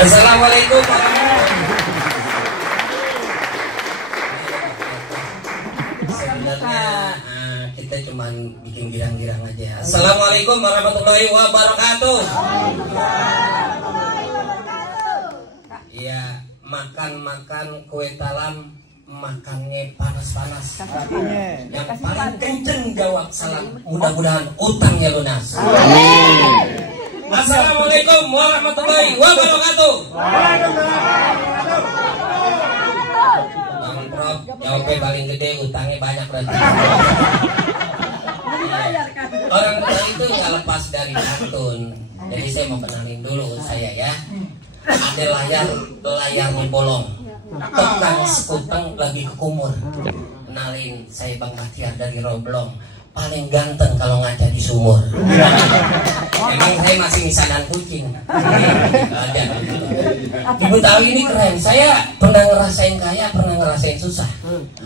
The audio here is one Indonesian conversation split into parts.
Assalamualaikum. Sebenarnya kita cuman bikin girang-girang aja. Assalamualaikum warahmatullahi wabarakatuh. Iya, makan kue talam, makannya panas-panas. Yang paling kenceng jawab salam. Mudah-mudahan utangnya lunas. Assalamualaikum warahmatullahi wabarakatuh. Bang Prof, jawabnya paling gede, utangnya banyak berarti. Orang tua itu nggak lepas dari pantun. Jadi saya mau kenalin dulu saya ya. Ada layarnya bolong. Tukang sekuteng lagi ke kumur. Kenalin, saya Bang Bahtiar dari Roblong. Paling ganteng kalau ngaca di sumur. Emang saya masih misanan kucing. Ada. Ibu tahu ini keren. Saya pernah ngerasain kaya, pernah ngerasain susah.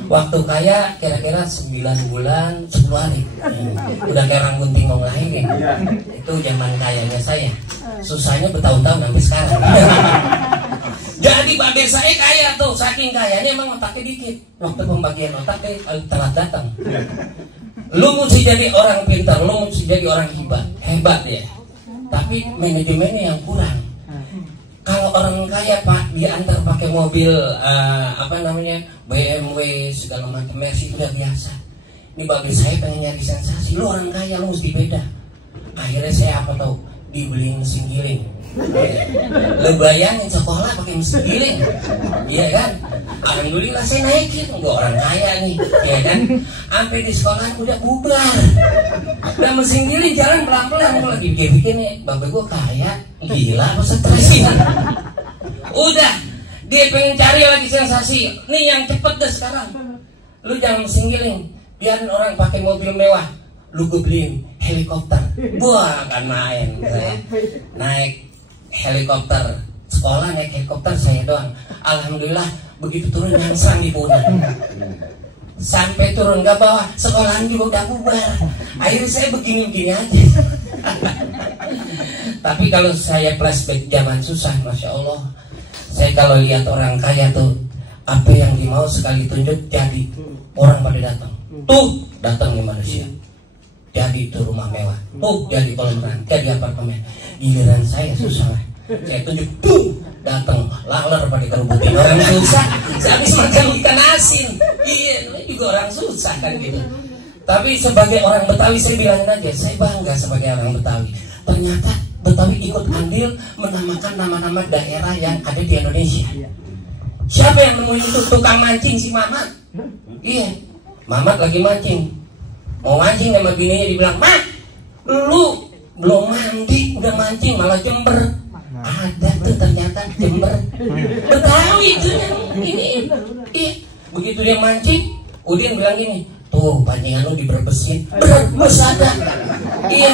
Waktu kaya kira-kira 9 bulan 10 hari. Udah kayak orang gunting mau ngelahirin. Itu zaman kayanya saya. Susahnya bertahun-tahun sampai sekarang. Jadi babe saya kaya tuh, saking kayanya emang otaknya dikit. Waktu pembagian otak telat datang. Lu mesti jadi orang pintar, lu mesti jadi orang hebat ya. Tapi manajemennya yang kurang. Kalau orang kaya Pak diantar pakai mobil BMW segala macam Mercy udah biasa. Ini babe saya pengen nyari sensasi. Lu orang kaya, lu mesti beda. Akhirnya saya tahu dibeliin mesin giling. Lu bayangin sekolah pakai mesin giling, iya kan? Alhamdulillah saya naikin, gua orang kaya nih, iya kan? Sampai di sekolah udah bubar. Udah mesin giling jalan pelan-pelan, gua lagi bikin nih, bapak gua kaya, gila apa stres ya? Udah, dia pengen cari lagi sensasi. Nih yang cepet deh sekarang. Lu jangan mesin giling, biarin orang pakai mobil mewah. Lu gue beliin helikopter, wah kan main, naik helikopter sekolah, naik helikopter saya doang. Alhamdulillah begitu turun nyangsang di pundak, sampai turun ke bawah sekolahan juga udah bubar. Akhirnya saya begini-begini aja. Tapi kalau saya flashback zaman susah, masya Allah, saya kalau lihat orang kaya tuh apa yang dimau sekali tunjuk jadi, orang pada datang, tuh datang nih manusia. Jadi itu rumah mewah, tuh jadi kolam renang, jadi apartemen. Giliran saya susah, saya tunjuk, tuh datang laler pada kerubutin orang susah. Saya habis makan ikan asin, iya juga orang susah kan gitu. Tapi sebagai orang Betawi saya bilangin aja, saya bangga sebagai orang Betawi. Ternyata Betawi ikut andil menamakan nama-nama daerah yang ada di Indonesia. Siapa yang nemuin itu? Tukang mancing si Mamat. Iya, Mamat lagi mancing. Mau mancing sama bininya dibilang, "Mak, lu belum mandi udah mancing malah Jember." Ada tuh ternyata Jember. Betawi itu ini. Iya, begitu dia mancing, Udin bilang gini, "Tuh pancingan lu diberbesin." Berbes ada. Iya.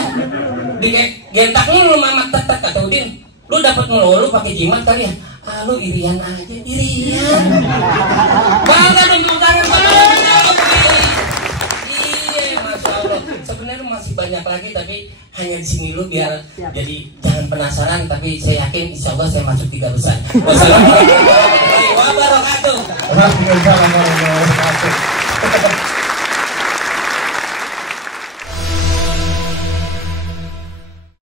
Digentak lu Mamat tetek kata Udin. Lu dapat melulu pakai jimat kali ya? Ah, lu irian aja, irian. Bangga dong tangan sebenarnya masih banyak lagi tapi hanya di sini dulu biar jadi jangan penasaran, tapi saya yakin insya Allah saya masuk 3 besar. Wassalamualaikum warahmatullahi wabarakatuh.